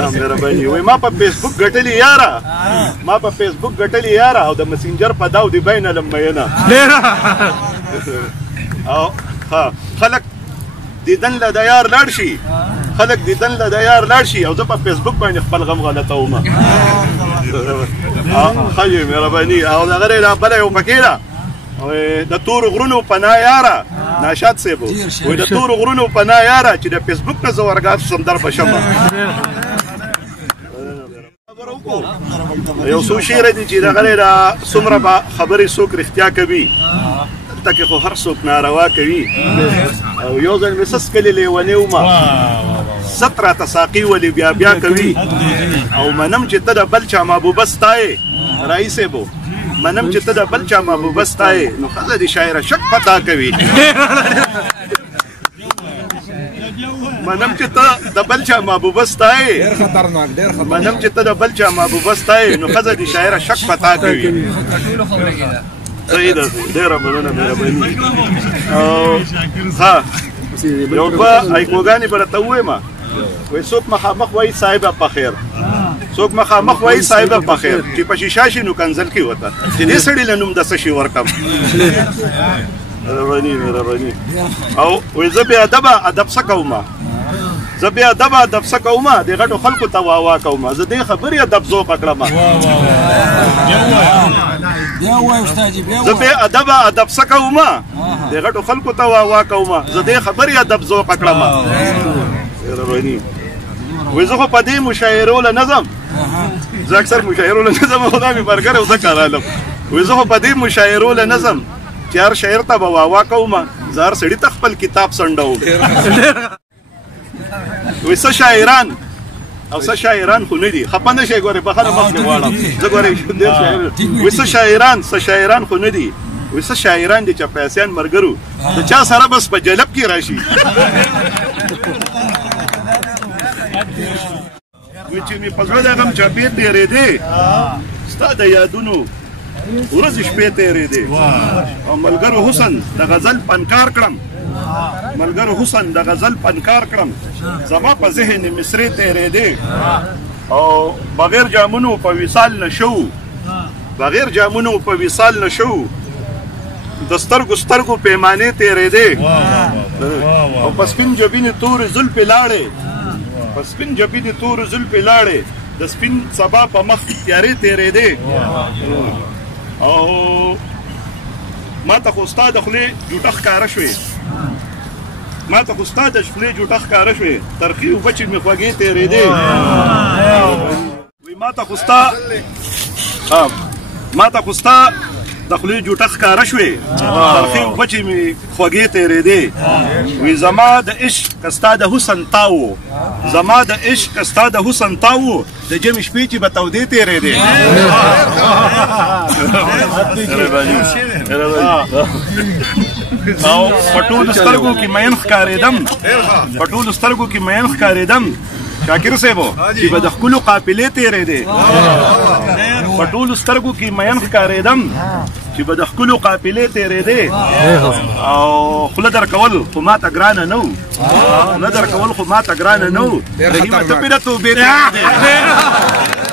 مهرباني وای ما په فیسبوک ګټلی یاره ما په فیسبوک ګټلی یاره او د مسنجر په داو دی بین لمینه او ها خلک دیدن له د یار لاړ شي خلک دیدن له د یار لاړ شي او زه په فیسبوک باندې خپل غم غلطوم خی مهرباني او دغه نه بله یو پکې ده د تور غرونو پناه یاره ناشاد صاحب وایي د تور غرونو پناه یاره چې د فیسبوک نه زه ورګاټ شم در په شمه یو څو شعر دي چې دغه نه څومره به خبرې څوک رښتیا کوي دلته کې خو هر څوک ناروا کوي او یو ځل مې سس کلي لیونی ومه ست راته ساقي ولې بیا بیا کوي او منم چې ته د بل چا محبوبه ستایې رئیس صاحبو منم چې ته د بل چا محبوبه ستایې نو ښځه د شاعره شک پتا کوي منم چې ته د بل چا محبوبه ستایې منم چې ته د بل چا محبوبه ستایې نو ښځه د شاعره شک پتا کوي صحیح ده ډېره مننه مهرباني ها یو دوه ایکوګانې به راته ووایم وایي څوک مخامخ وایي صاحبه په خیر څوک مخامخ وایي صاحبه په خیر چې په شیشه شي نو کنځل کې وته چې دې سړي له نوم د څه شي ورکم مهرباني او وایي زه بې ادبه ادب څه کومه زه بې ادبه ادب څه کومه د غټو خلکو ته واوا کومه زه دې خبرې ادب ذوقه کړمه زه بې ادبه ادب څه کومه د غټو خلکو ته واوا کومه زه دې خبرې ادب ذوقه کړمه مهرباني وایي زه خو په دې مشاعرو له نظم زه اکثر مشاعرو له نظم او دا مې برګر او زه کارالم وایي زه خو په دې مشاعرو له نظم چې هر شاعر ته به واوا کومه زه هر سړي ته خپل کتاب سنډوم وایي څه شاعران او څه شاعران خو نه دي خفه نه شئ ګورې بخښنه مخکې غواړم زه ګورې وایي څه شاعران خو نه دي وایي څه شاعران دي چپیاسیان ملګرو د چا سره بس په جلب کې راشي وایي چې مې په زړه د غم چاپې تېرېدې ستا د یادونو ورځې شپې تېرېدې او ملګرو حسن د غزل فنکار کړم ملګرو حسن د غزل فنکار کړم زما په ذهن مصرې تېرېدې او بغیر جامونو په وصال نشو بغیر جامونو په وصال نشو د سترګو سترګو پیمانې تېرېدې او په سپین جبینې تورې زلفې لاړې په سپین جبینې تورې زلفې لاړې د سپین سبا په مخ تیارې تېرېدې او ما ته خو ستا د خولې جوټه ښکاره شوې ما ته خو ستا د خولې جوټه ښکاره شوې ترخې اوبه چې مې خوږې تېرېدې وایي ما ته خو ستا د خولې جوټه ښکاره شوې ترخې اوبه چې مې خوږې تېرېدې وایي زما د عشق که ستا د حسن تاو زما د عشق که ستا د حسن تاو د جمع شپې چې به تودې تېرېدې او په ټولو سترګو کې مین ښکارېدم په ټولو سترګو کې مین ښکارېدم شاکر صاحبو چې به د ښکلو قافلې تېرېدې په ټولو سترګو کې مین ښکارېدم چې به د ښکلو قافلې تېرېدې او خوله درکول خو ماته ګرانه نه وو خوله درکول خو ماته ګرانه نه وو رحیمه ته پرې د توبې تېرېدې